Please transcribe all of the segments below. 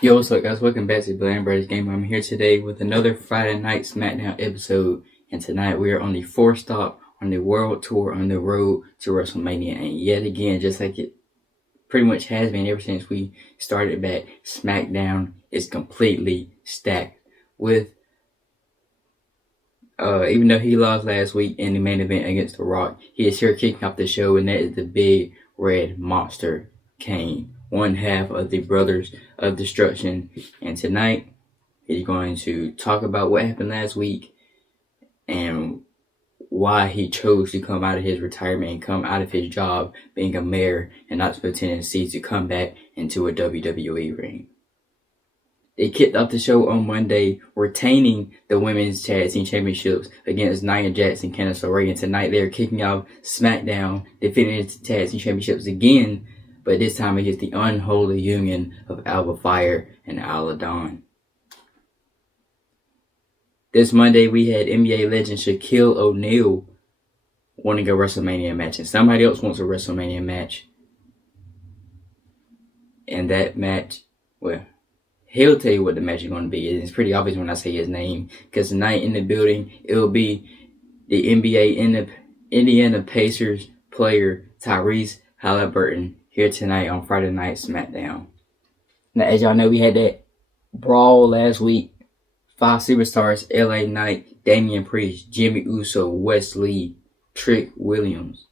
Yo, what's up, guys? Welcome back to Blind Brothers Game. I'm here today with another Friday Night SmackDown episode, and tonight we are on the fourth stop on the World Tour on the road to WrestleMania. And yet again, just like it pretty much has been ever since we started back, SmackDown is completely stacked with, even though he lost last week in the main event against The Rock, he is here kicking off the show, and that is the Big Red Monster, Kane, one half of the Brothers of Destruction. And tonight, he's going to talk about what happened last week and why he chose to come out of his retirement and come out of his job being a mayor and not to Tennessee to come back into a WWE ring. They kicked off the show on Monday, retaining the Women's Tag Team Championships against Nia Jax and Candice LeRae. And tonight they're kicking off SmackDown, defending the Tag Team Championships again, but this time against the Unholy Union of Alba Fire and Isla Dawn. This Monday we had NBA legend Shaquille O'Neal wanting a WrestleMania match, and somebody else wants a WrestleMania match. And that match, well, he'll tell you what the match is going to be. It's pretty obvious when I say his name, because tonight in the building, it will be the NBA Indiana Pacers player Tyrese Halliburton here tonight on Friday Night SmackDown. Now, as y'all know, we had that brawl last week. 5 superstars, LA Knight, Damian Priest, Jimmy Uso, Wesley, Trick Williams.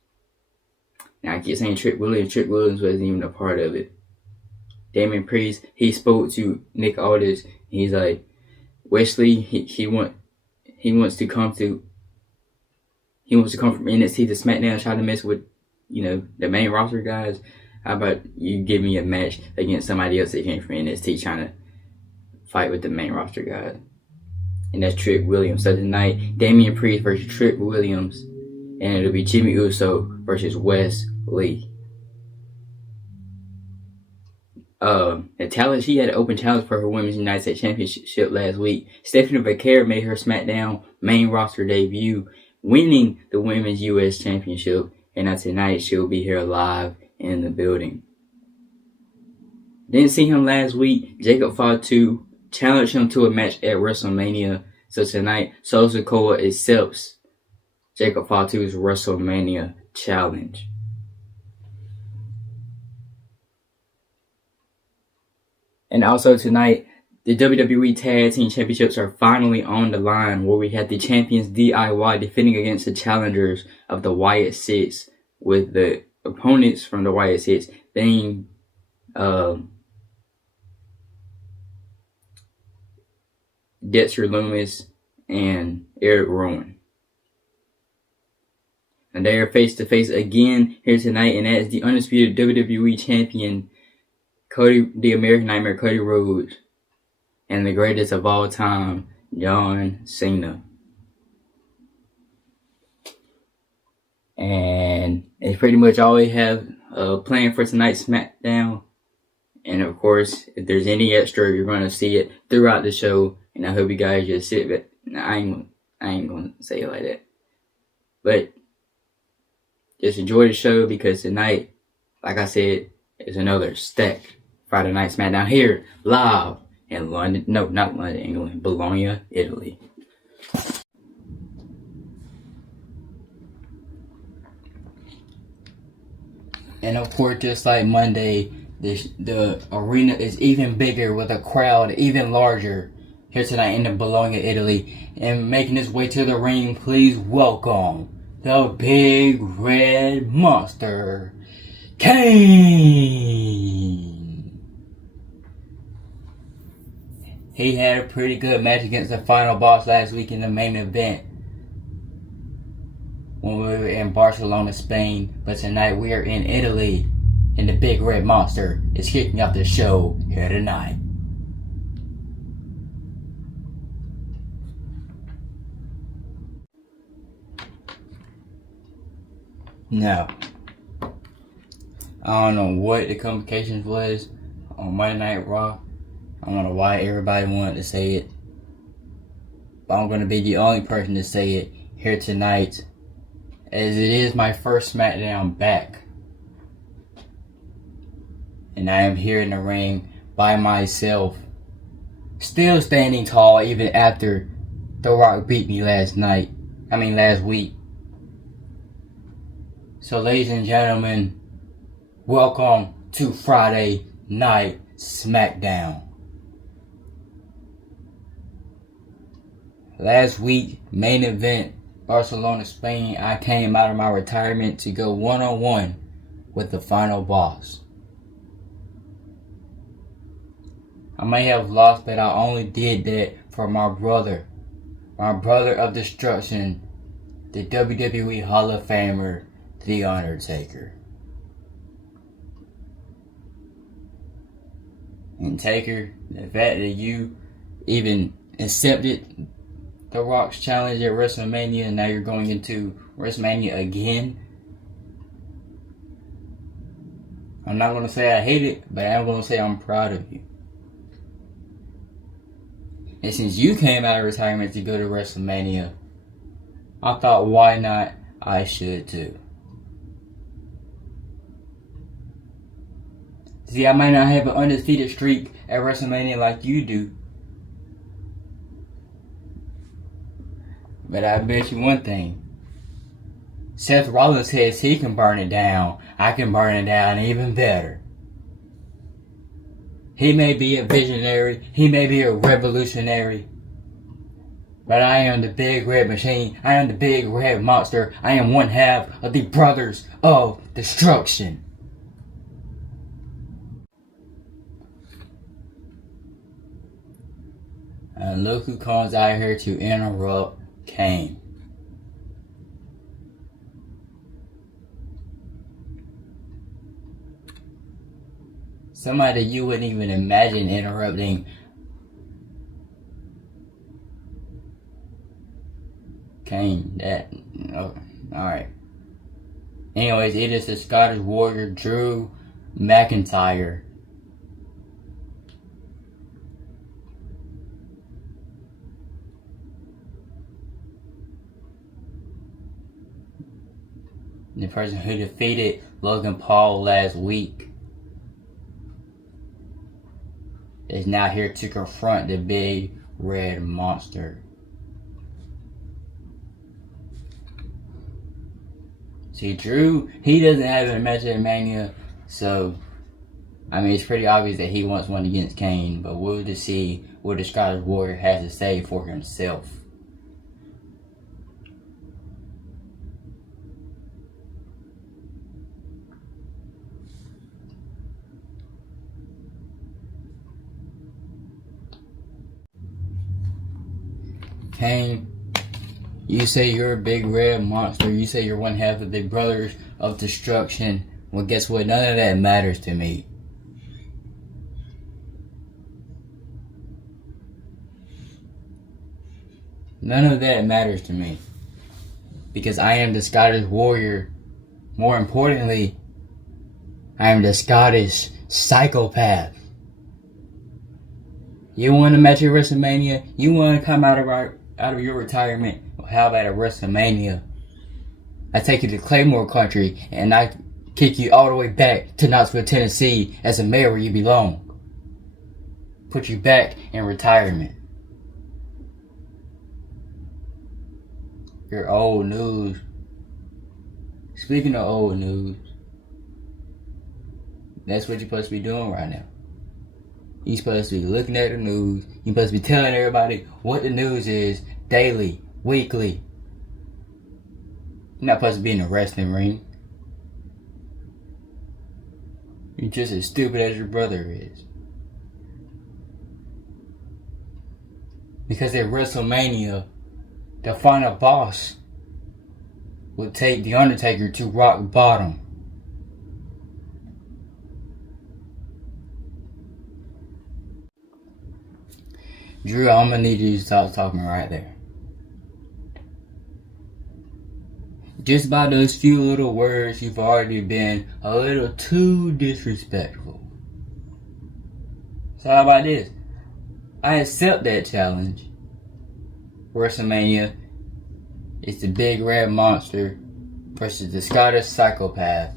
Now, I keep saying Trick Williams. Trick Williams wasn't even a part of it. Damian Priest, he spoke to Nick Aldis. He's like, Wesley, he wants to come from NXT to SmackDown, try to mess with, the main roster guys. How about you give me a match against somebody else that came from NXT trying to fight with the main roster guys? And that's Trick Williams. So tonight, Damian Priest versus Trick Williams, and it'll be Jimmy Uso versus Wes Lee. The she had an open challenge for her Women's United States Championship last week. Stephanie Vaquer made her SmackDown main roster debut, winning the Women's U.S. Championship. And now tonight, she'll be here live in the building. Didn't see him last week. Jacob Fatu challenged him to a match at WrestleMania. So tonight, Solo Sikoa accepts Jacob Fatu's WrestleMania challenge. And also tonight, the WWE Tag Team Championships are finally on the line, where we had the champions DIY defending against the challengers of the Wyatt Six, with the opponents from the Wyatt Six being Dexter Lumis and Eric Rowan. And they are face to face again here tonight, and that is the undisputed WWE Champion the American Nightmare Cody Rhodes, and the greatest of all time, John Cena. And it's pretty much all we have planned for tonight's SmackDown. And of course, if there's any extra, you're going to see it throughout the show. And I hope you guys just sit back. I ain't going to say it like that. But just enjoy the show, because tonight, like I said, is another stacked Friday Night SmackDown here live in London. No, not London, England. Bologna, Italy. And of course, just like Monday, the arena is even bigger with a crowd even larger here tonight in the Bologna, Italy. And making his way to the ring, please welcome the Big Red Monster, Kane. He had a pretty good match against the final boss last week in the main event when we were in Barcelona, Spain. But tonight we are in Italy, and the Big Red Monster is kicking off the show here tonight. Now, I don't know what the complications was on Monday Night Raw. I don't know why everybody wanted to say it, but I'm going to be the only person to say it here tonight, as it is my first SmackDown back. And I am here in the ring by myself. Still standing tall even after The Rock beat me last week. So ladies and gentlemen, welcome to Friday Night SmackDown. Last week, main event, Barcelona, Spain, I came out of my retirement to go one-on-one with the final boss. I may have lost, but I only did that for my brother of destruction, the WWE Hall of Famer, The Undertaker. And Taker, the fact that you even accepted The Rock's challenge at WrestleMania and now you're going into WrestleMania again. I'm not going to say I hate it, but I'm going to say I'm proud of you. And since you came out of retirement to go to WrestleMania, I thought, why not? I should too. See, I might not have an undefeated streak at WrestleMania like you do, but I bet you one thing. Seth Rollins says he can burn it down. I can burn it down even better. He may be a visionary. He may be a revolutionary. But I am the big red machine. I am the big red monster. I am one half of the Brothers of Destruction. And look who comes out here to interrupt Kane. Somebody you wouldn't even imagine interrupting Kane. Alright. Anyways, it is the Scottish Warrior Drew McIntyre. The person who defeated Logan Paul last week is now here to confront the big red monster. See, Drew, he doesn't have a match at Mania, so it's pretty obvious that he wants one against Kane, but we'll just see what the Scottish Warrior has to say for himself. Kane, you say you're a big red monster. You say you're one half of the Brothers of Destruction. Well, guess what? None of that matters to me. None of that matters to me. Because I am the Scottish Warrior. More importantly, I am the Scottish Psychopath. You want a match at WrestleMania? You want to come out of your retirement? Well, how about at WrestleMania? I take you to Claymore Country and I kick you all the way back to Knoxville, Tennessee as a mayor where you belong. Put you back in retirement. You're old news. Speaking of old news, that's what you're supposed to be doing right now. You're supposed to be looking at the news. You're supposed to be telling everybody what the news is daily, weekly. You're not supposed to be in the wrestling ring. You're just as stupid as your brother is. Because at WrestleMania, the final boss would take The Undertaker to rock bottom. Drew, I'm gonna need you to stop talking right there. Just by those few little words, you've already been a little too disrespectful. So how about this? I accept that challenge. WrestleMania is the big red monster versus the Scottish Psychopath.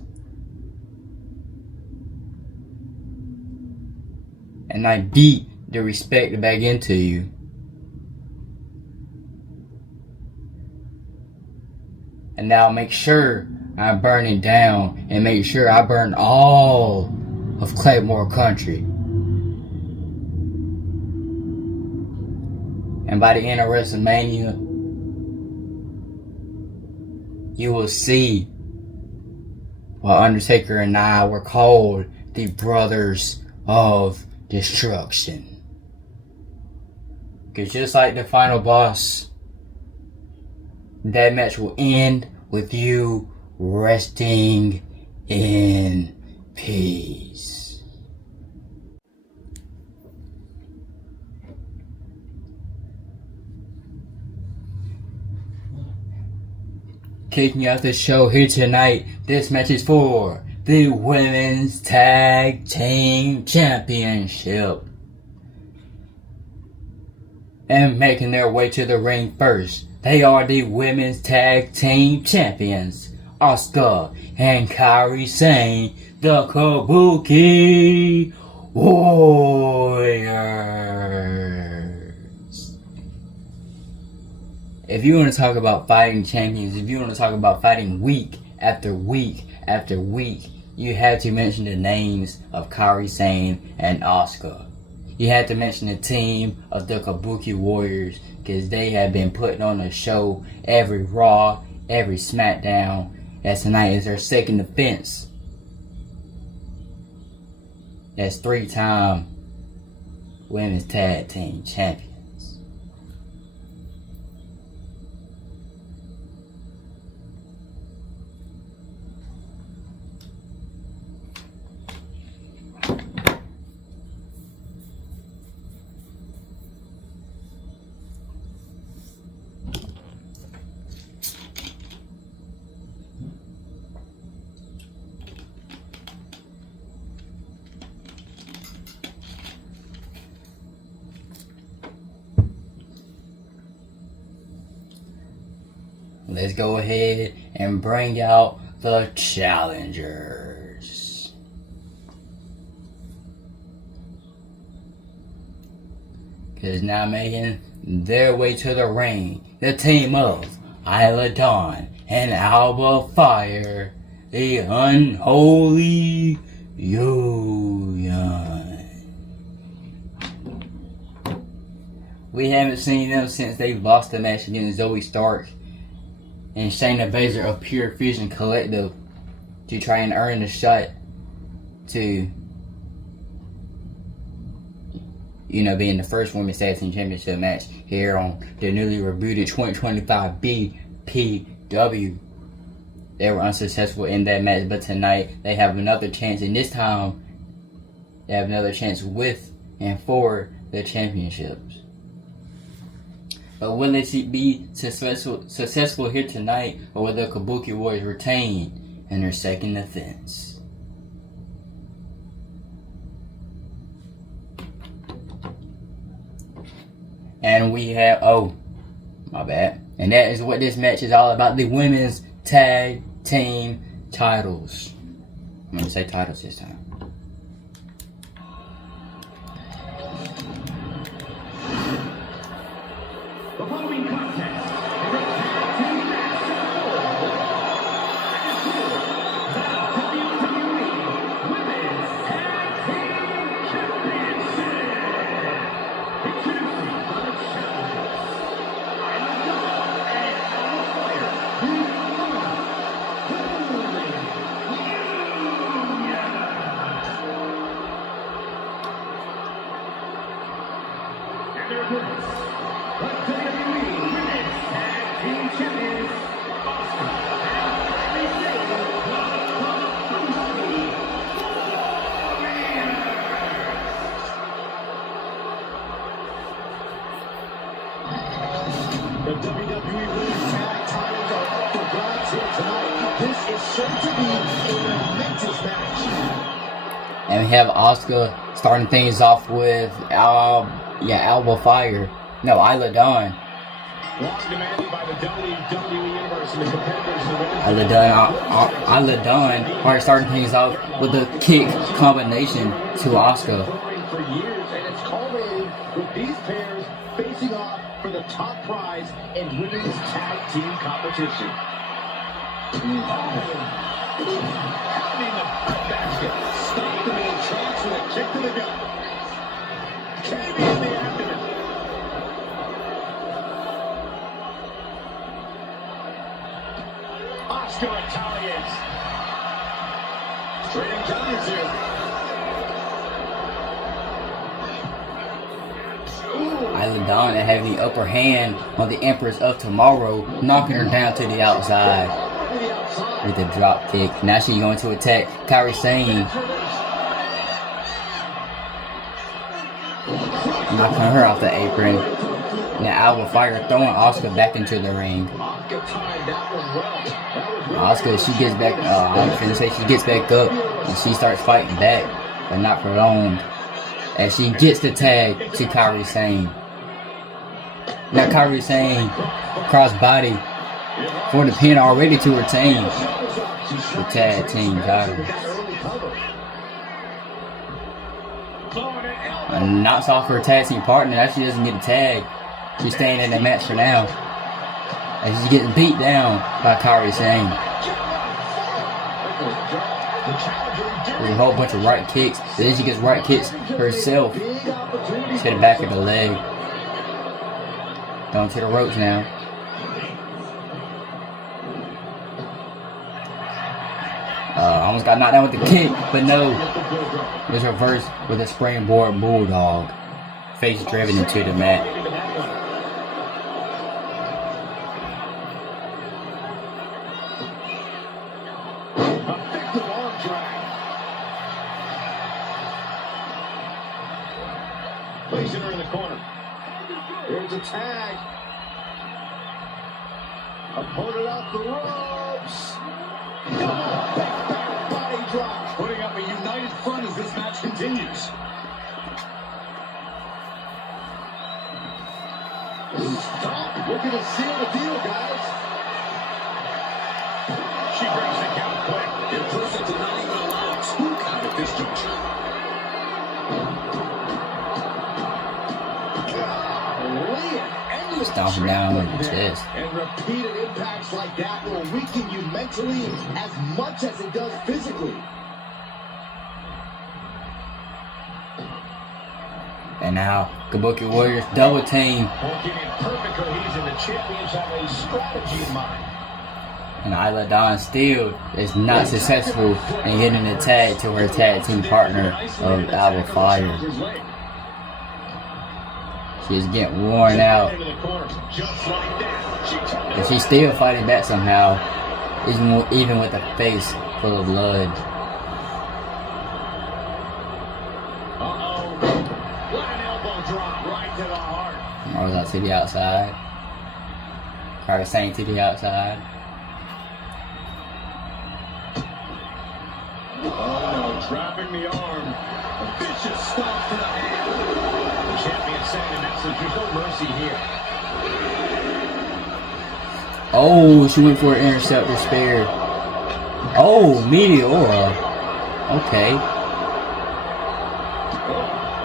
and I beat the respect back into you. And now make sure I burn it down and make sure I burn all of Claymore Country. And by the end of WrestleMania, you will see why Undertaker and I were called the Brothers of Destruction. Because just like the final boss, that match will end with you resting in peace. Kicking off the show here tonight, this match is for the Women's Tag Team Championship. And making their way to the ring first, they are the Women's Tag Team Champions, Asuka and Kairi Sane, the Kabuki Warriors. If you want to talk about fighting champions, if you want to talk about fighting week after week after week, you have to mention the names of Kairi Sane and Asuka. You have to mention the team of the Kabuki Warriors, because they have been putting on a show every Raw, every SmackDown, as tonight is their second defense as 3-time Women's Tag Team Champions. Let's go ahead and bring out the challengers. Because now making their way to the ring, the team of Isla Dawn and Alba Fire, the Unholy Union. We haven't seen them since they lost the match against Zoe Stark and Shayna Baszler of Pure Fusion Collective to try and earn the shot to, being the first Women's Tag Team Championship match here on the newly rebooted 2025 BPW. They were unsuccessful in that match, but tonight they have another chance, and this time they have another chance with and for the championships. But will it be successful here tonight, or will the Kabuki Warriors retain in their second defense? And we have, my bad. And that is what this match is all about, the Women's Tag Team titles. I'm going to say titles this time. The following contest is a tag team match for the WWE Women's Tag Team Championship. Introducing the challengers, Isla Dawn and Alba Fire, the Unholy Union. And their opponents, the WWE Women's Tag Team Champions, Asuka and Kairi Sane, the Kabuki Warriors. The WWE Women's Tag titles are up for grabs here tonight. This is sure to be a momentous match. And we have Asuka starting things off with Alba Fire. No, Isla Dawn. Long demanded by the WWE Universe and the competitors in the women's Isla Dawn are starting things off with a kick combination to Asuka. for years, and it's culminating with these pairs facing off for the top prize in women's tag team competition. Pounding the basket. Stopped him in his tracks with a kick to the gut. KB in the abdomen. Oscar retaliates. Trading counters here. Isla Dawn having the upper hand on the Empress of Tomorrow, knocking her down to the outside with a drop kick. Now she's going to attack Kairi Sane, knocking her off the apron. Now Alba Fire throwing Asuka back into the ring. Asuka, she gets back. I'm finna say she gets back up and she starts fighting back, but not for long. As she gets the tag to Kairi Sane. Now Kairi Sane crossbody for the pin already to retain the tag team title. And knocks off her tag team partner. Now she doesn't get a tag. She's staying in the match for now. And she's getting beat down by Kairi Sane. There's a whole bunch of right kicks. Then she gets right kicks herself to the back of the leg. Down to the ropes now. Almost got knocked down with the kick, but no. It was reversed with a springboard bulldog. Face driven into the mat. Placing her in the corner. Here's a tag. Opponent off the ropes. Back body drop. Putting up a united front as this match continues. Stop. Looking to seal the deal, guys. She brings the count quick. Impressive to not even allow a 2 count at this juncture. Stomping down with the chest. And repeated impacts like that will weaken you mentally as much as it does physically. And now, Kabuki Warriors double team. Working in perfect cohesion, the champions have a strategy in mind. And Isla Dawn still is not successful in getting the tag to her tag team partner of Alba Fire. She's getting worn out. But she's still fighting back somehow, even with a face full of blood. Rolls out to the outside. Kairi Sane to the outside. Oh no, dropping the arm. A vicious stomp to the hand. The champion saying in essence, there's no mercy here. Oh, she went for an interceptor spare. Oh, Meteora. Okay.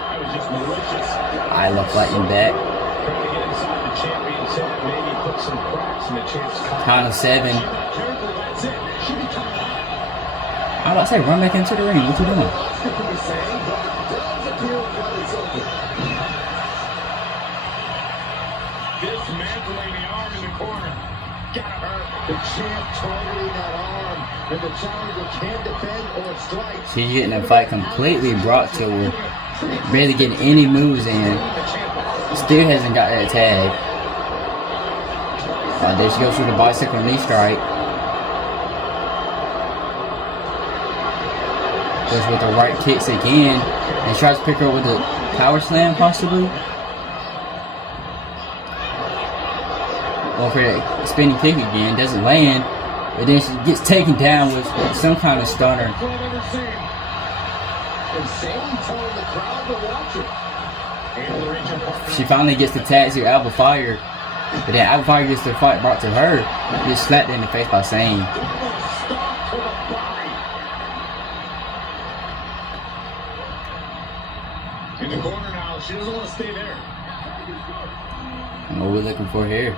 That was just malicious. Isla fighting back. Trying to get inside the champion's head, maybe put some cracks in the champ's collar. Count of 7. She's not careful, that's it. She'll be coming out. I was about to say, run back into the ring. What you doing? Dismantling the arm in the corner. Gotta hurt. The champ targeting that arm. And the challenger can't defend or strike. She's getting the fight completely brought to her. Barely getting any moves in. Still hasn't got that tag. There she goes for the bicycle knee strike. Goes with the right kicks again. And tries to pick her up with a power slam, possibly. Well, for that spinning kick again. Doesn't land. But then she gets taken down with some kind of stunner. She finally gets the tag to Alba Fire. But then Alba Fire gets the fight brought to her. Gets slapped in the face by Sane. corner now. She doesn't want to stay there. And what we're looking for here.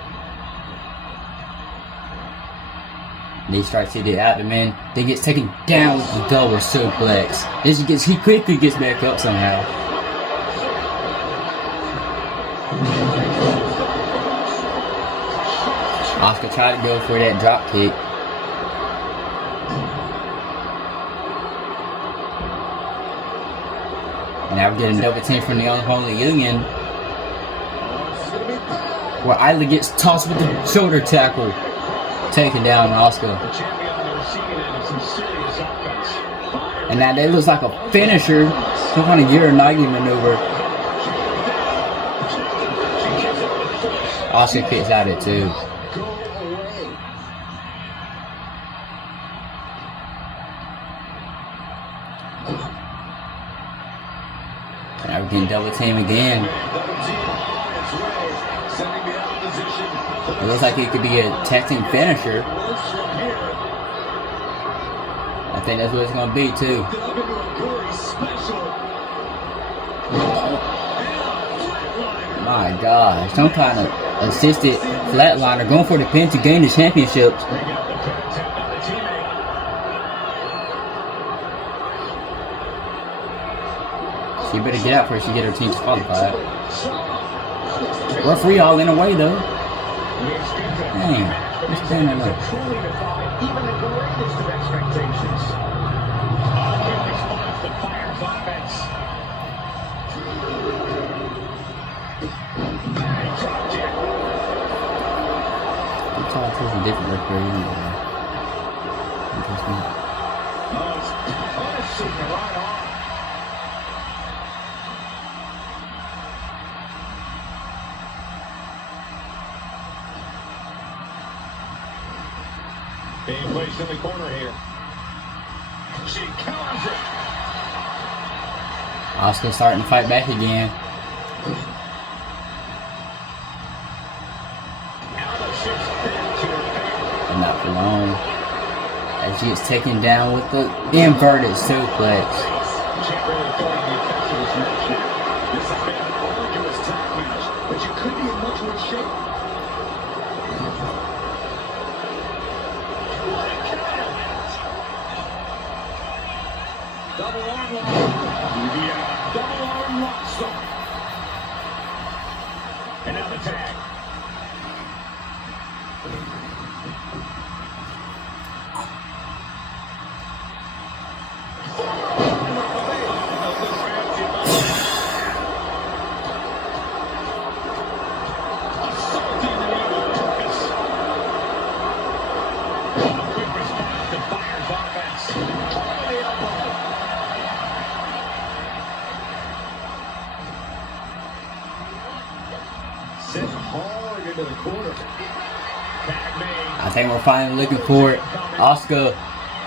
And he starts to get out the man. Then gets taken down with the double suplex. He quickly gets back up somehow. Asuka tried to go for that drop kick. And now we're getting a double team from the Unholy Union. Where Isla gets tossed with the shoulder tackle. Taking down Asuka. And now that looks like a finisher. Some kind of Uranagi maneuver. Asuka kicks out it too. Now we're getting double team again. It looks like it could be a tag team finisher. I think that's what it's going to be too. My gosh, some kind of assisted flatliner going for the pin to gain the championship. She better get out before she get her team disqualified. Referee all in a way though. Dang, what's going on there? Even the greatest of expectations. Quick response to Fire's offense. It's all a different referee. Interesting. Oh, it's punishing the right arm. Being placed in the corner here. She counters it. Asuka starting to fight back again. But not for long. As she gets taken down with the inverted suplex. Can't really throw the effectiveness match here. This has been an arduous tag match, but you could be in much worse shape. Double arm lock. Yeah, double arm lock stop. And now the tag. Assaulting the knee with purpose. Quick response to Fire's offense. Oh, the elbow. Sent hard into the corner. Tag made. I think we're finally looking for it. Asuka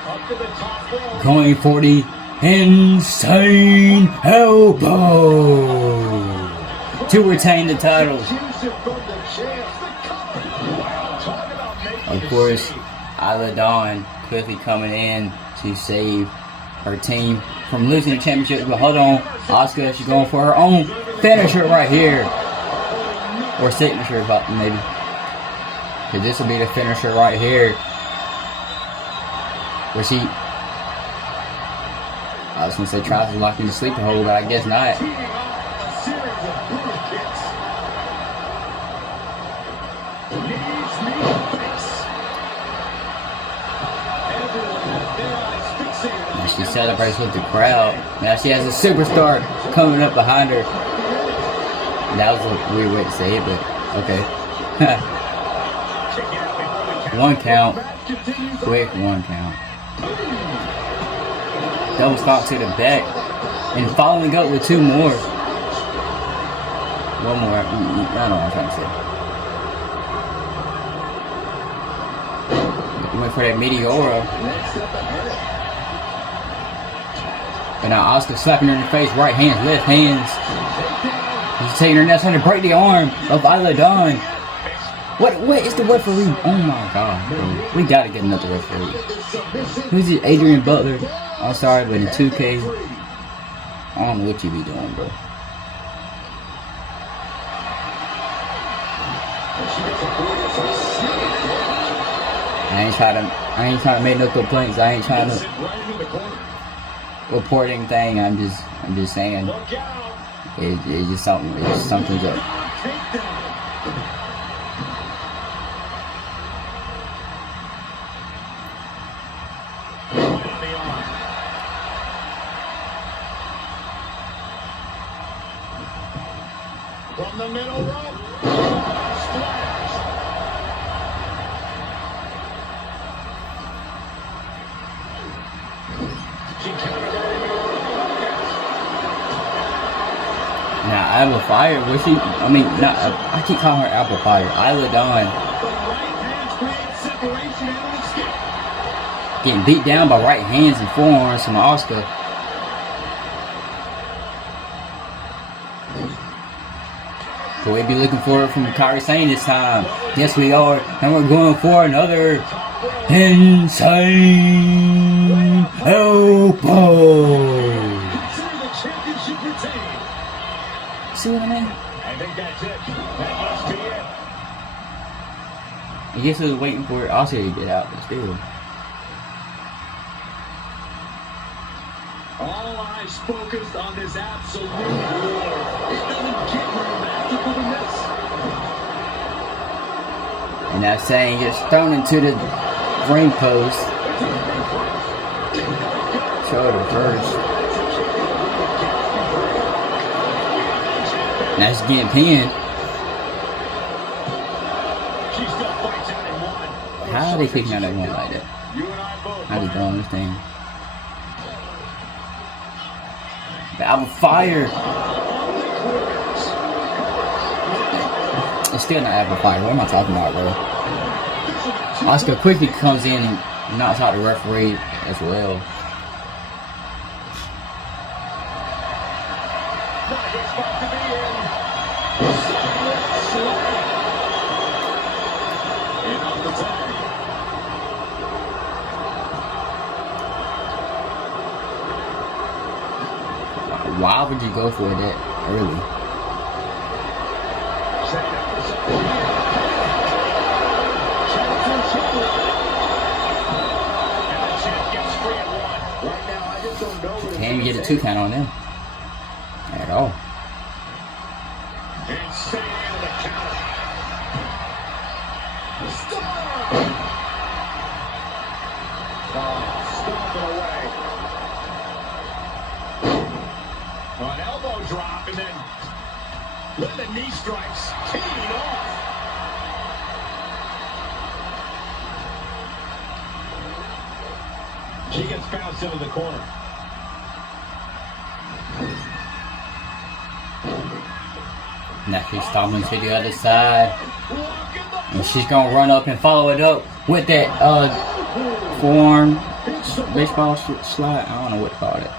Up to the top rope. going for the insane elbow to retain the title. Accused him from the chance to cover. Wow, talk about making Of it course, see. Isla Dawn quickly coming in to save her team from losing the championship. But hold on, Asuka, she's going for her own finisher right here. Or signature, maybe. Because this will be the finisher right here. Where she... I was going to say tries to lock in the sleeper hold, but I guess not. Teeing off a series of brutal kicks. Knees, knee, face. Everyone has their eyes fixated on And she the celebrates with the crowd. Now she has a superstar coming up behind her. That was a weird way to say it, but okay. One count. Quick one count. Double stop to the back. And following up with two more. One more. I don't know what I'm trying to say. Went for that Meteora. And now Asuka slapping her in the face. Right hands, left hands. He's taking her now, trying to break the arm of Isla Dawn. What is the referee? Oh my god, bro. We gotta get another referee. Who's it? Adrian Butler. I'm sorry, but in 2K, I don't know what you be doing, bro. I ain't trying to make no complaints. I ain't trying to report anything. I'm just saying it's just something's up. From the middle rope. Splash. Now, Apple Fire, was she? I mean, not. I keep calling her Apple Fire. Isla Dawn getting beat down by right hands and forearms from Asuka. Could we be looking for it from Kairi Sane this time? Yes, we are. And we're going for another insane elbow. See what I mean? I think that's it. That must be it. I guess I was waiting for Asuka to get out, but still. All eyes focused on this absolute war. It doesn't get more masterful than this. And that saying gets thrown into the ring post. Shoulder first. Now she's getting pinned. How are they kicking out at one like that? I just don't understand. The Apple Fire. It's still not Apple Fire. What am I talking about, bro? Asuka quickly comes in and knocks out the referee as well. Why would you go for that early? Can't even get a 2 count on them at all. An elbow drop and then with the knee strikes, teeing off. She gets bounced into the corner. Now she's stomping to the other side. And she's going to run up and follow it up with that forearm baseball slide. I don't know what to call it.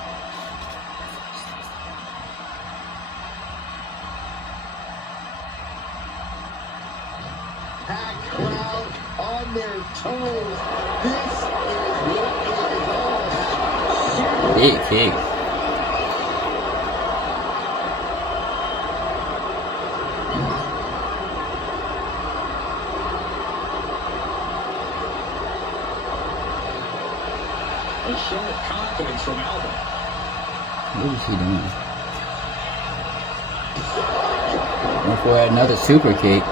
Packed crowd on their toes. This is what it is all about. Big kick. A show of confidence from Alba. What is he doing? Going for another super kick.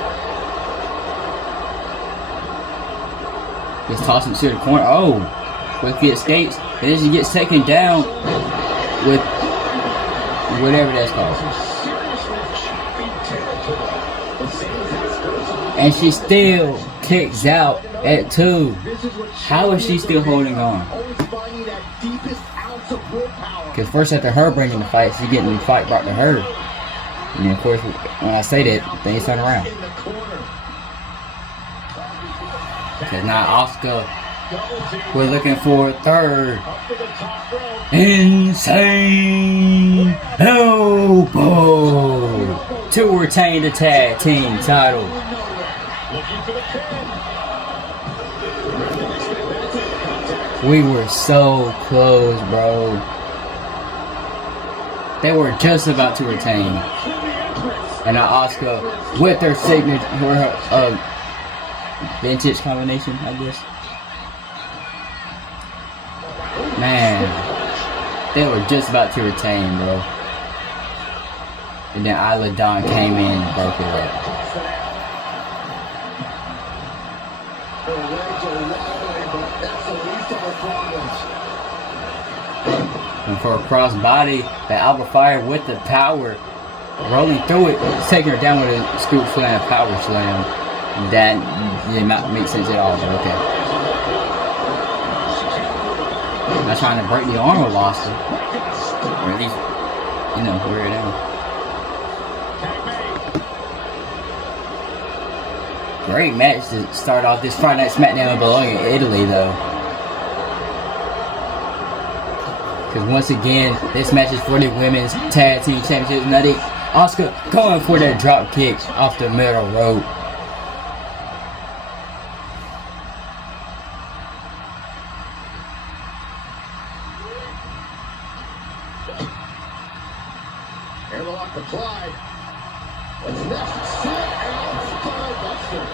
Just toss him to the corner. Oh! Quickly escapes. And then she gets taken down with whatever that's called. And she still kicks out at 2. How is she still holding on? Because first after her bringing the fight, she's getting the fight brought to her. And then of course, when I say that, things turn around. Because now Asuka, we're looking for a third insane elbow to retain the tag team title. We were so close, bro. They were just about to retain. And now Asuka with her signature, her vintage combination, I guess. Man, they were just about to retain, bro. And then Isla Dawn came in and broke it up. And for a crossbody, the Alba Fire with the power, rolling through it, taking her down with a scoop slam, power slam. That did not make sense at all, but okay. Not trying to break the arm of Asuka, or at least, wear it out. Great match to start off this Friday Night SmackDown belonging in Italy, though. Because once again, this match is for the Women's Tag Team Championship. Now Asuka going for that drop kick off the middle rope. Airlock applied. What's next? Sit out, Starbuster.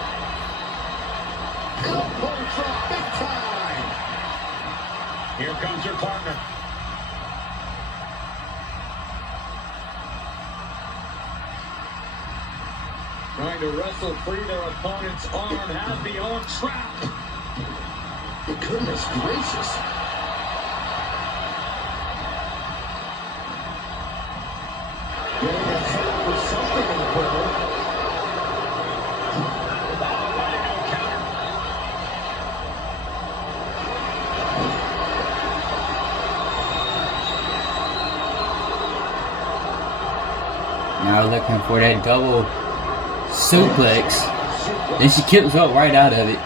Elbow drop, big time. Here comes your partner. Trying to wrestle free their opponent's arm, has the arm trapped. Goodness gracious. Getting a head for something in the quiver. Now looking for that double suplex. Then she kicks up right out of it.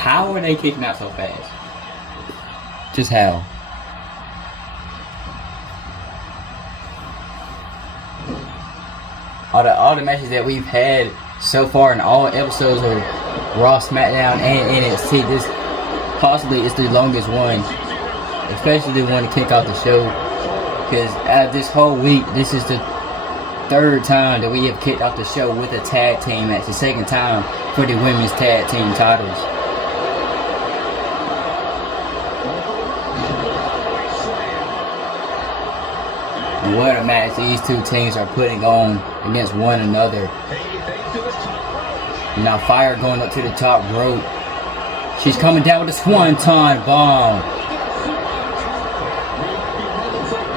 How are they kicking out so fast? Just how? All the matches that we've had so far in all episodes of Raw, SmackDown, and NXT, this possibly is the longest one. Especially the one to kick off the show. Because out of this whole week, this is the third time that we have kicked off the show with a tag team match. The second time for the women's tag team titles. And what a match these two teams are putting on against one another. And now Fire going up to the top rope. She's coming down with a swanton bomb.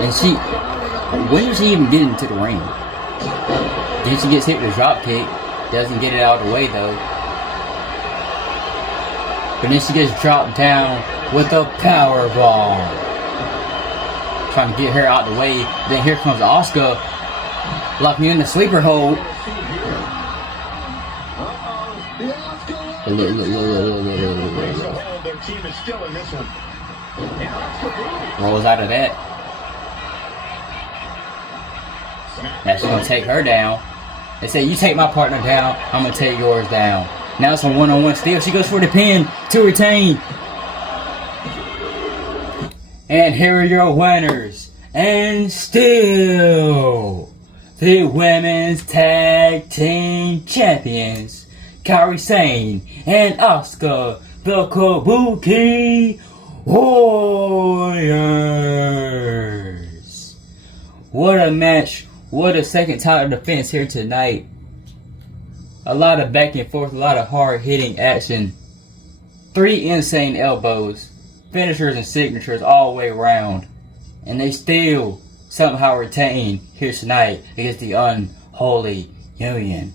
And when did she even get into the ring? Then she gets hit with a drop kick. Doesn't get it out of the way though. But then she gets dropped down with a power bomb. Trying to get her out the way. Then here comes Asuka. Locking in the sleeper hold. Rolls out of that. Now she's gonna take her down. They say, you take my partner down, I'm gonna take yours down. Now it's a one-on-one steal. She goes for the pin to retain. And here are your winners. And still the Women's Tag Team Champions, Kairi Sane and Asuka, the Kabuki Warriors. What a match. What a second title defense here tonight. A lot of back and forth, a lot of hard hitting action. 3 insane elbows, finishers and signatures all the way around. And they still somehow retain here tonight against the Unholy Union.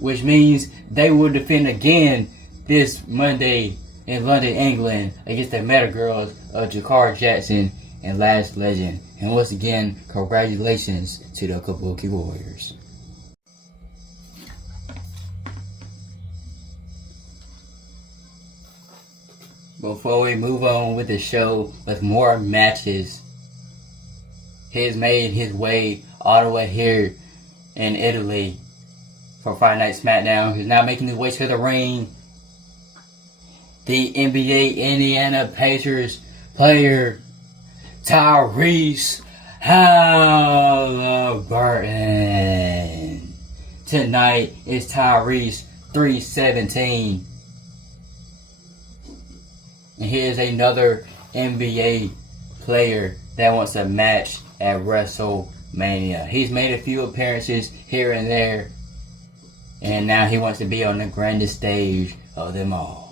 Which means they will defend again this Monday in London, England against the Meta Girls of Jakar Jackson and Lash Legend. And once again, congratulations to the Kabuki Warriors. Before we move on with the show with more matches, he's made his way all the way here in Italy for Friday Night SmackDown. He's now making his way to the ring. the NBA Indiana Pacers player Tyrese Halliburton. Tonight is Tyrese 317. And here's another NBA player that wants a match at WrestleMania. He's made a few appearances here and there, and now he wants to be on the grandest stage of them all.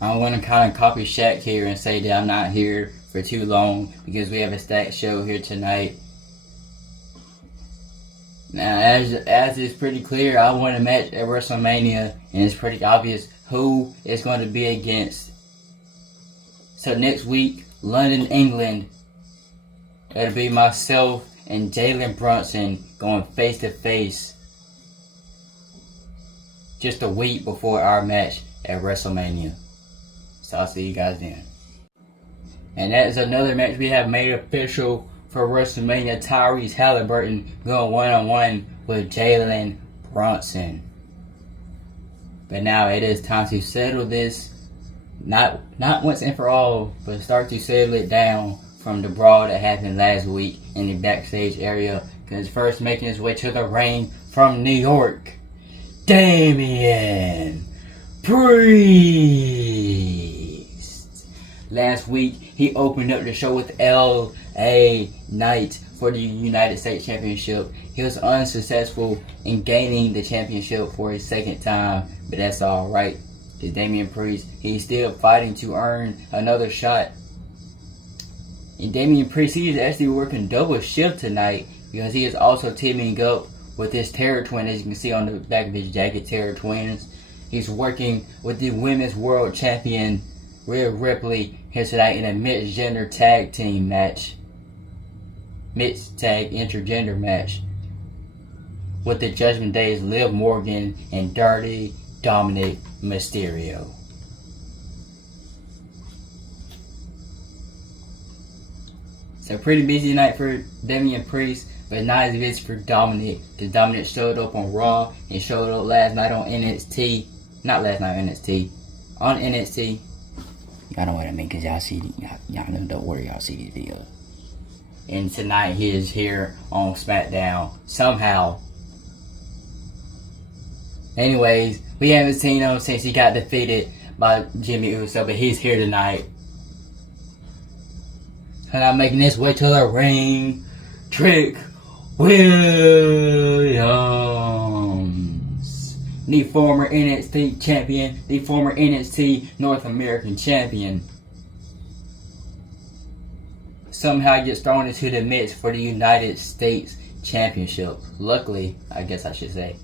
I'm going to kind of copy Shaq here and say that I'm not here for too long because we have a stacked show here tonight. Now, as is pretty clear, I want a match at WrestleMania, and it's pretty obvious who it's going to be against. So next week, London, England, it'll be myself and Jalen Brunson going face to face just a week before our match at WrestleMania. So I'll see you guys then. And that is another match we have made official for WrestleMania. Tyrese Halliburton going one-on-one with Jalen Brunson. But now it is time to settle this. Not once and for all, but start to settle it down from the brawl that happened last week in the backstage area. Because first making his way to the ring from New York, Damian Priest. Last week, he opened up the show with LA Knight for the United States Championship. He was unsuccessful in gaining the championship for a second time, but that's alright. It's Damian Priest. He's still fighting to earn another shot. And Damian Priest, he is actually working double shift tonight because he is also teaming up with his Terror Twin, as you can see on the back of his jacket, Terror Twins. He's working with the Women's World Champion, Rhea Ripley, here tonight in a mixed gender tag team match. Mixed tag intergender match. With the Judgment Day's Liv Morgan and Dirty Dominic Mysterio. It's a pretty busy night for Damian Priest, but not as busy for Dominic, because Dominic showed up on Raw and showed up last night on NXT. Not last night on NXT. On NXT. Y'all know what I mean, because y'all see, y'all know, don't worry, y'all see these videos. And tonight he is here on SmackDown, somehow. Anyways, we haven't seen him since he got defeated by Jimmy Uso, but he's here tonight. And I'm making this way to the ring, Trick Williams, the former NXT champion, the former NXT North American champion, somehow gets thrown into the mix for the United States Championship. Luckily, I guess I should say.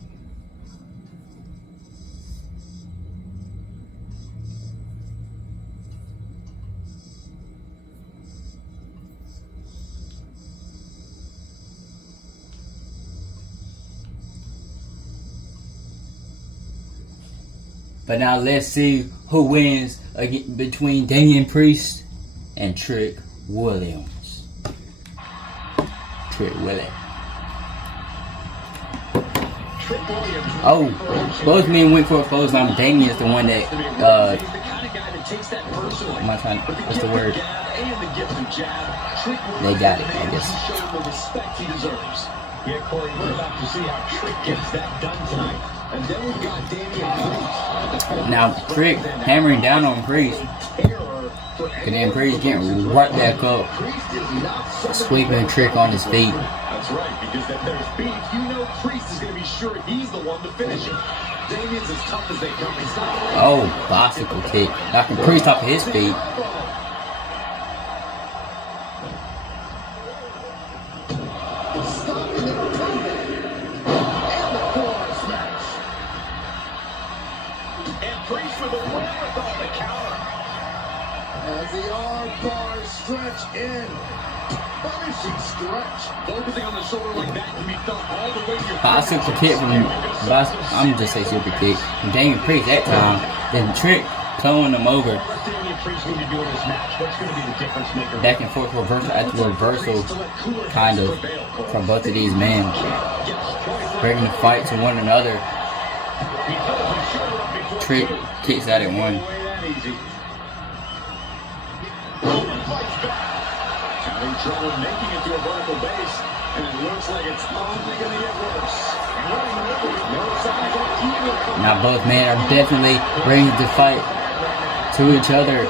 But now let's see who wins between Damian Priest and Trick Williams. Trick Williams. Oh, both men went for a clothesline. Damian's the one that what's the word? They got it, I guess. Yeah, Corey, we're about to see how Trick gets that done tonight. And then we've got Damian Priest. Now Trick hammering down on Priest. And then Priest getting right back up. Sweeping Trick on his feet. That's right, because if there's beef, you know Priest is going to be sure he's the one to finish it. Damian's as tough as they come. Oh, bicycle kick. Knocking Priest off of his feet. As the arm bars stretch in. I super kick from, I'm just say super kick from Damian Priest that time. Then Trick throwing him over. Back and forth reversal after reversal, kind of, from both of these men. Bringing the fight to one another. Trick kicks out at one. Having trouble making it to a vertical base, and it looks like it's only going to get worse. Now both men are definitely bringing the fight to each other.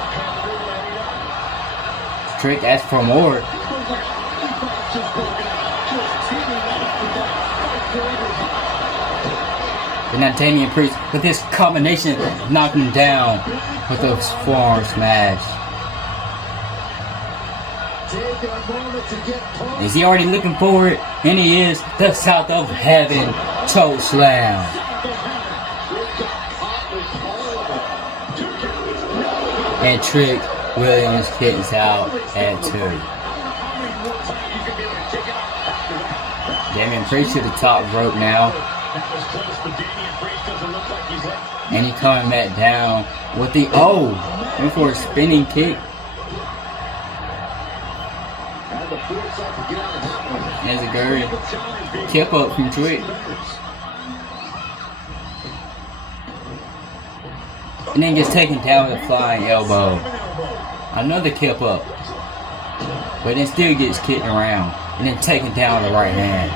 Trick asks for more. And now Damian Priest with this combination knocking him down with a forearm smash. Is he already looking forward? And he is. The South of Heaven choke slam. And Trick Williams kicks out at 2. Damian Priest to the top rope now. And he coming back down with the went for a spinning kick. There's a good tip up from Trick. And then gets taken down with a flying elbow. Another kip up. But then still gets kicked around. And then taken down with the right hand.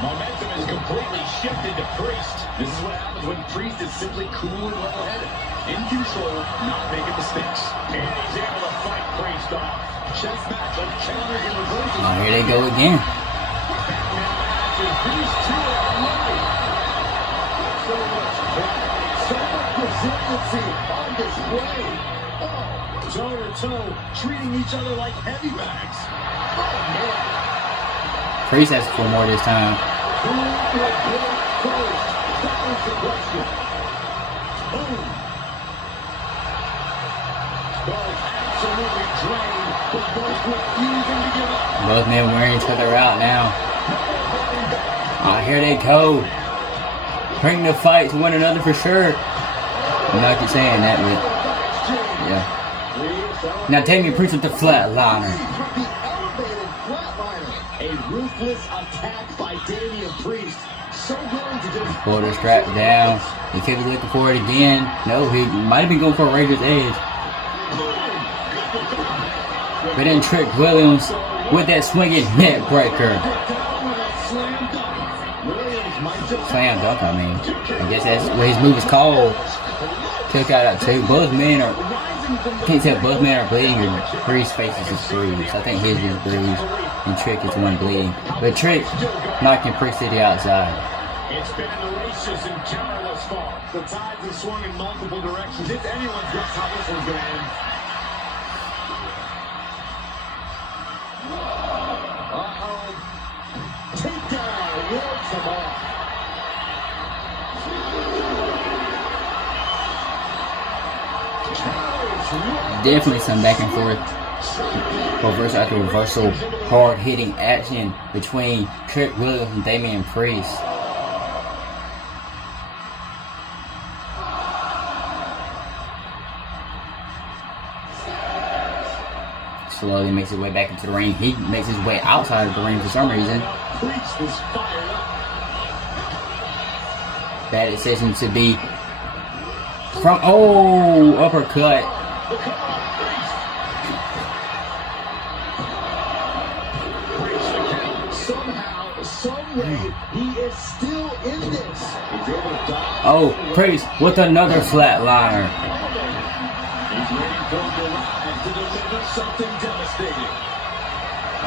Momentum is completely shifted to Priest. This is what happens when Priest is simply cool and level-headed. In control, not making mistakes. And he's able to fight Priest off. Chest matchup, counters and reversals. Oh, here they go again. These two are already. So much pride, so much resiliency on display. Oh, toe-to-toe, treating each other like heavy bags. Oh, man. Priest asks for more this time. Who will break first? That was the question. Boom. Both absolutely drained, but both refusing to give up. Both men wearing each other out now. Here they go. Bring the fight to one another for sure. I'm not just saying that, but yeah. Now Damian Priest with the flatliner. A ruthless attack by Damian Priest. So willing to just Pull the strap down. He could be looking for it again. No, he might have been going for a Razor's Edge. But then Trick Williams with that swinging neck breaker. Slam dunk, I mean. I guess that's what his move is called. Kick out at 2. Both men are, can't tell both men are bleeding or Priest's face is bruised. I think his is bruised and Trick is the one bleeding. But Trick knocking Priest to the outside. It's been in the races and counterless far. The tides have swung in multiple directions. It's anyone's guess how this one's going to end. Takedown, wards them off. Definitely some back and forth. Reversal after reversal. Hard hitting action between Trick Williams and Damian Priest. Slowly makes his way back into the ring. He makes his way outside of the ring for some reason. Bad decision to be from uppercut. Somehow, someway, he is still in this. He's able to dodge. Oh, Priest with another flatliner. He's waiting for Garage to deliver something devastating.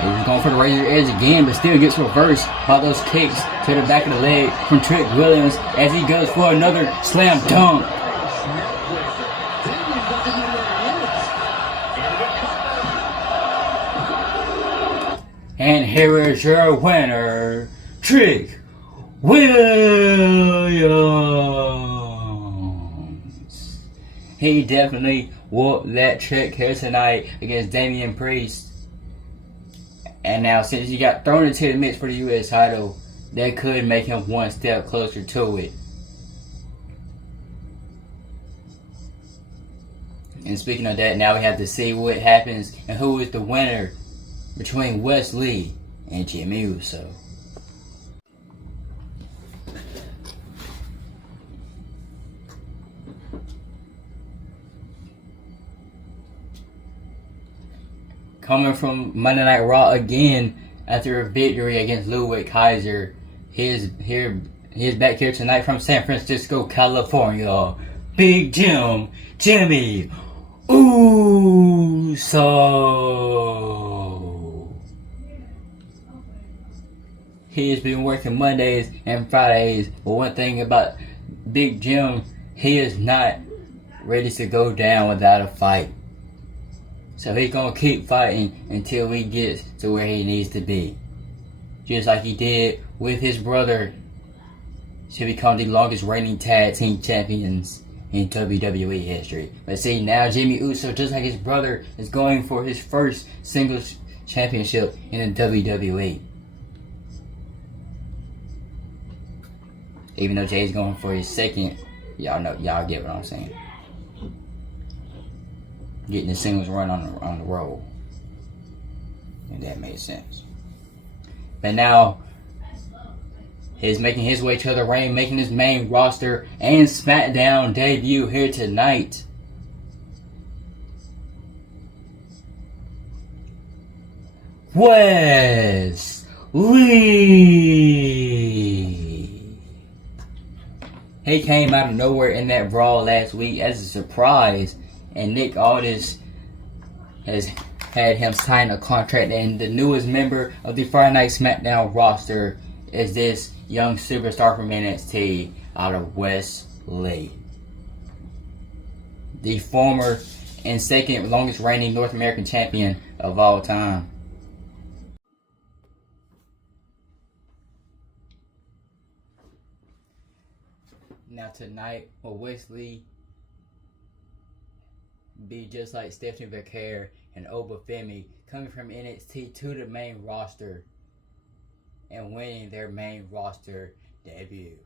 He's going for the razor edge again, but still gets reversed by those kicks to the back of the leg from Trick Williams as he goes for another slam dunk. And here is your winner, Trick Williams. He definitely whooped that Trick here tonight against Damian Priest. And now, since he got thrown into the mix for the U.S. title, that could make him one step closer to it. And speaking of that, now we have to see what happens and who is the winner between Wesley and Jimmy Uso. Coming from Monday Night Raw again after a victory against Ludwig Kaiser, he is back here tonight from San Francisco, California. Big Jimmy Uso. He has been working Mondays and Fridays, but one thing about Big Jim, he is not ready to go down without a fight. So he's gonna keep fighting until he gets to where he needs to be. Just like he did with his brother to become the longest reigning tag team champions in WWE history. But see, now Jimmy Uso, just like his brother, is going for his first singles championship in the WWE. Even though Jay's going for his second, y'all get what I'm saying. Getting the singles run on the road. And that made sense. But now, he's making his way to the ring, making his main roster and SmackDown debut here tonight. Wesley. He came out of nowhere in that brawl last week as a surprise. And Nick Aldis has had him sign a contract, and the newest member of the Friday Night SmackDown roster is this young superstar from NXT out of Wesley. The former and second longest reigning North American champion of all time. Now tonight, will Wesley be just like Stephanie Becker and Oba Femi, coming from NXT to the main roster and winning their main roster debut?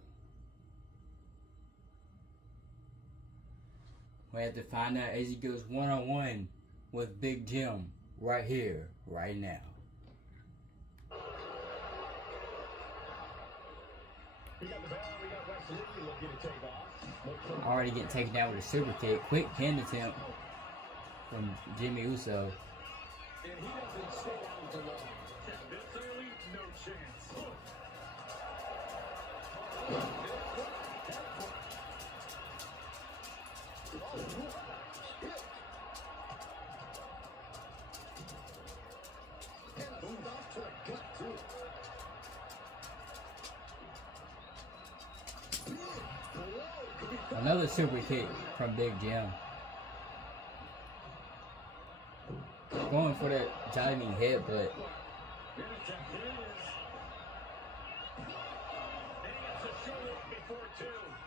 We have to find out as he goes one-on-one with Big Jim right here, right now. Already getting taken down with a super kick. Quick pin attempt from Jimmy Uso. And he doesn't stay down for long. This early, no chance. Another super kick from Big Jim. Going for that diving headbutt.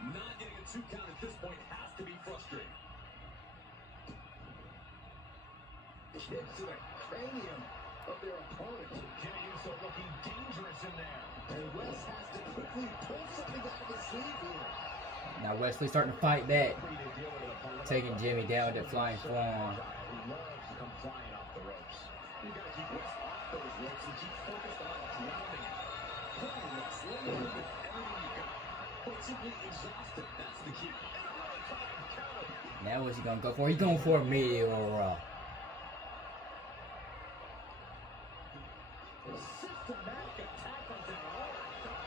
Not getting a 2 count at this point has to be frustrating. Kick to the cranium of their opponent. Jimmy Uso looking dangerous in there. And Wes has to quickly pull something out of his sleeve here. Now Wesley starting to fight back, taking Jimmy down with that flying forearm. You gotta keep Wes off those ropes and keep focused on drowning it. Putting Wes everything you got. But simply exhausted. That's the key. Now what's he gonna go for? He's going for a meteor raw.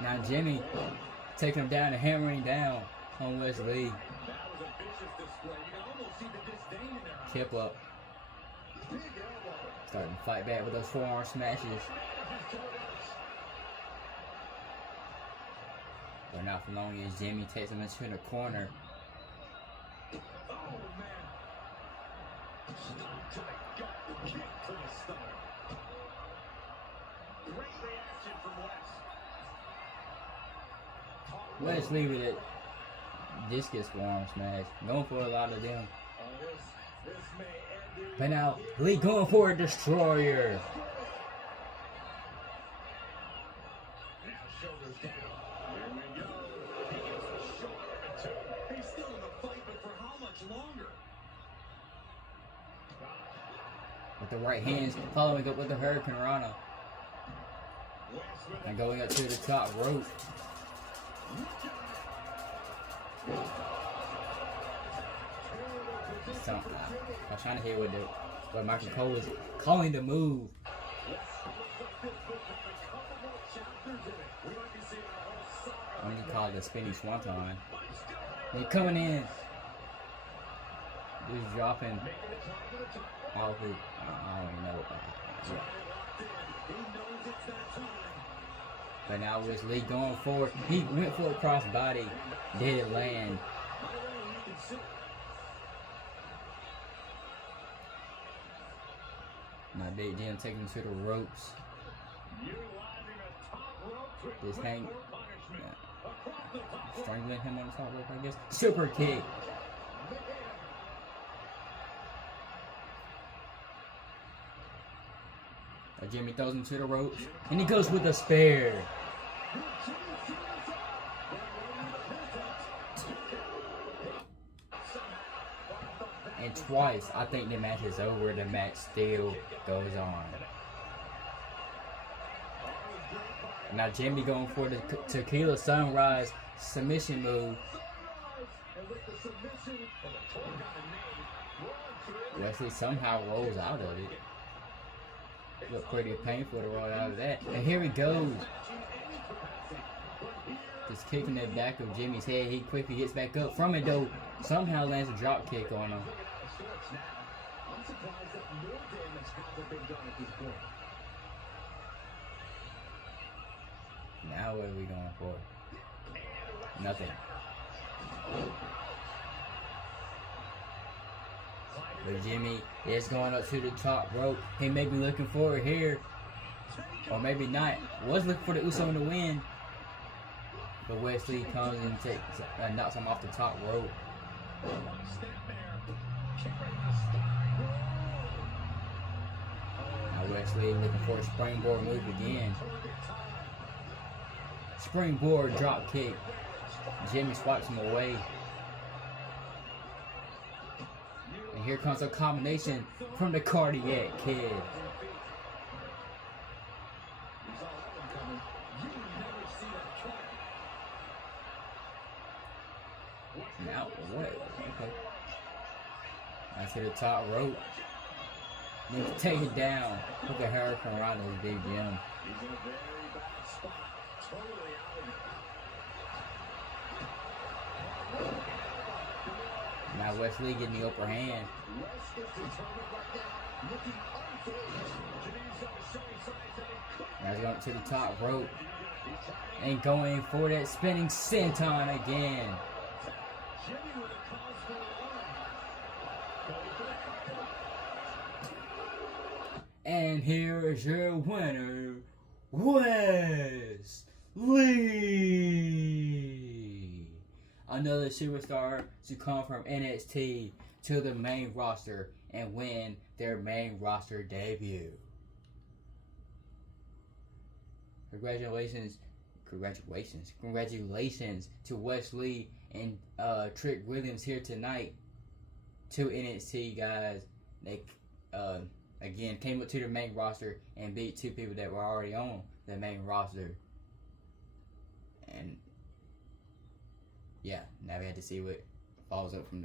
Now Jimmy taking him down and hammering down on Wesley. Kip up. Starting to fight back with those forearm smashes. But not for long as Jimmy takes him into the corner. Wesley with it. Discus forearm smash. Going for a lot of them. But now, Lee going for a destroyer. shoulders down. Here we go. He gets a shoulder or two. He's still in the fight, but for how much longer? With the right hands, following up with the Hurricane Rana. And going up to the top rope. So, I was trying to hear what Michael Cole was calling the move. When he called the spinning swanton. And coming in. Just dropping all his, I don't know. But now with Lee going forward, he went for a crossbody, didn't land. Now Big Jim taking him to the ropes. Just hang, strangling him on the top rope, I guess. Super kick. Jimmy throws him to the ropes, and he goes with a spear. And twice, I think the match is over. The match still goes on. Now Jimmy going for the Tequila Sunrise submission move. Wesley somehow rolls out of it. Look pretty painful to roll out of that. And here he goes. Just kicking the back of Jimmy's head. He quickly gets back up from it though. Somehow lands a drop kick on him. I'm surprised that more damage hasn't been done at this point. Now what are we going for? Nothing. But Jimmy is going up to the top rope. He may be looking for it here. Or maybe not. Was looking for the Uso in the win. But Wesley comes and knocks him off the top rope. Now Wesley looking for a springboard move again. Springboard drop kick. Jimmy swipes him away. And here comes a combination from the Cardiac Kid. Now what? Okay. Now to the top rope. Then take it down. Put the Hurricane around his Big Jim. He's in a very bad spot. Totally out of it. Now Wesley getting the upper hand. Wes is determined right now, looking unfazed. Jimmy's on the showing signs that he could. Now he's going to the top rope. And going for that spinning senton again. Jimmy with a cause for alarm. And here is your winner, Wes Lee. Another superstar to come from NXT to the main roster and win their main roster debut. Congratulations to Wes Lee and Trick Williams here tonight. Two NXT guys. They again came up to the main roster and beat two people that were already on the main roster. And yeah, now we had to see what follows up from